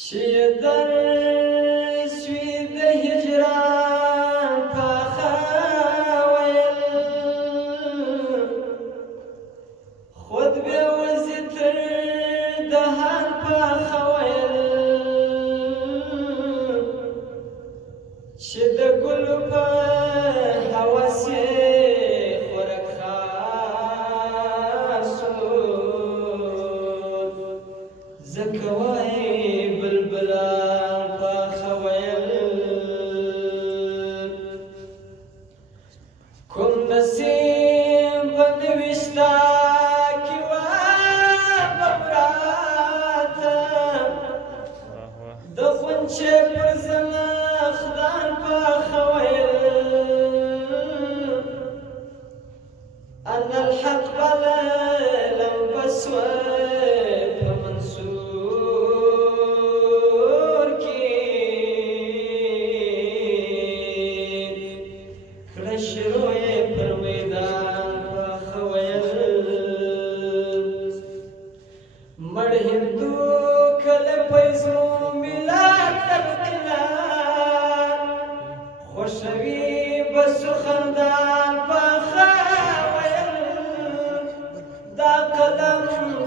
چې درسوي د هجران پاخه ویل خود به وزي تر دهان پاخه ویل چې د ګلو په هوس یې خوراک خاص ځکه وایي بلبلان پاخه ویل کوم نصیب به نوي شته کې وه ببراته د غونچې پر زنخدان پاخه ویل ان الحق بلا لمبس په منصور کې کړه شروع یې پر میدان پاخه ویل مړ هندو کله پیسو میلاد تلقیلار خوشوي بسو خندان پاخه ویل دا قدم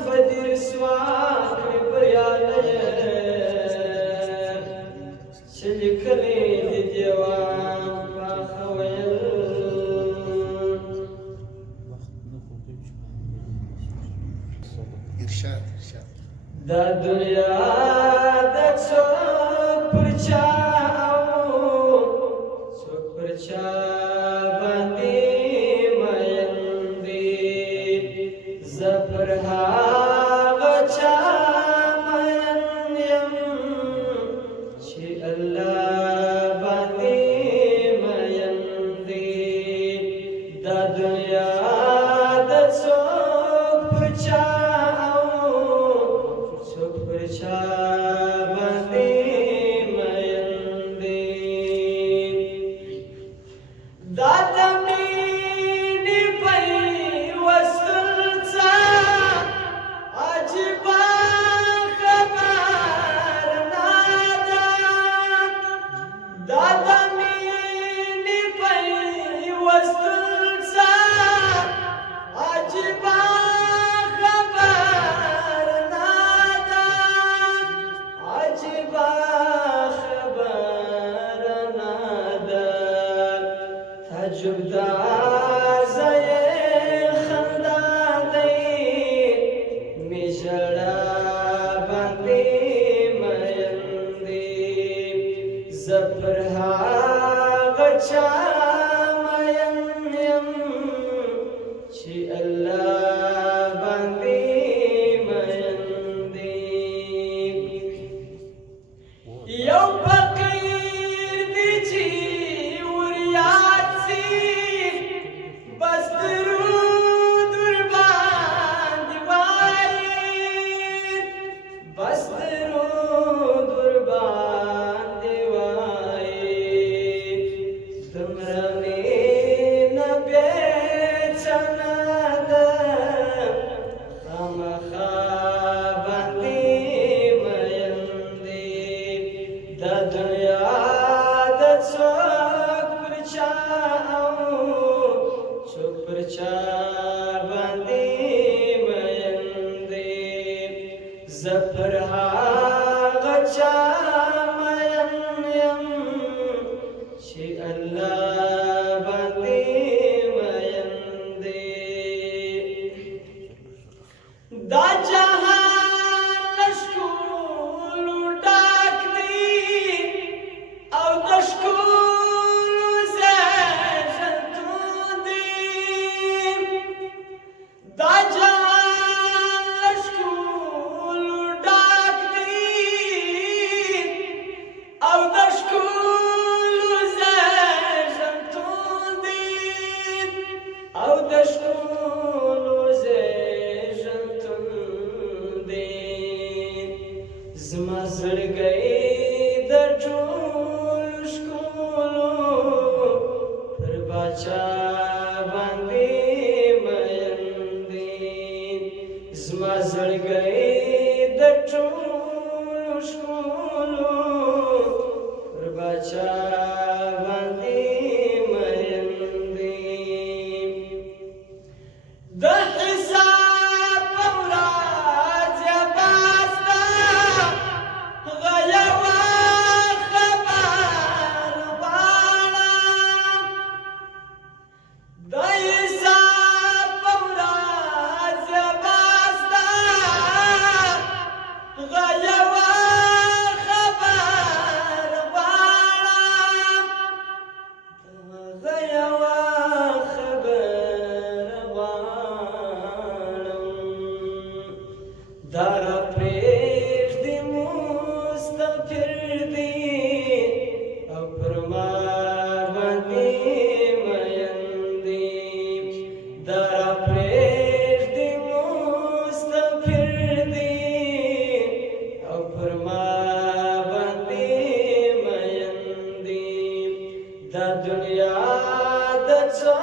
بدر سوا کړي بریالی چې لیکلی دي دیوان پاخه ویل دا دنیا د څوک پر چا او څوک پر چا باندې مین دي زه پر هغه چا مین یم چې الله باندې مین دي دا دنیا د څوک پر چا چا باندې مین دي دا د مینې پیوستل څه عجیبه خبرنه ده دا د مینې پیوستل څه عجیبه تعجب دا زای خندا دی می ژړا باندې مین دی زه پر هغه چا مین یم چې الله باندې مین دی یو فقیر دی چې دا دنیا د څوک پر چا او څوک پر چا باندې مین دی زه پر هغه چا مین یم چې الله باندې مین دی دا جهان له ښکلو ډک دی او د ښکلو زیږنتون دی دا جهان له ښکلو ډک دی او د ښکلو زیږنتون دی او د ښکلو زیږنتون دی زما زړګی د ټولو ښکلو پر باچا باندې مین دی زما زړګی د ټولو ښکلو پر باچا باندې مین دي د حساب په ورځ باسته هغه یوه خبر غواړم د حساب په ورځ باسته هغه یوه خبر غواړم هغه یوه خبر غواړم دغه پرېږدي مستغفر دي او پر ما باندې مین دي دغه پرېږدي مستغفر دي او پر ما باندې مین دي دا دنیا د څو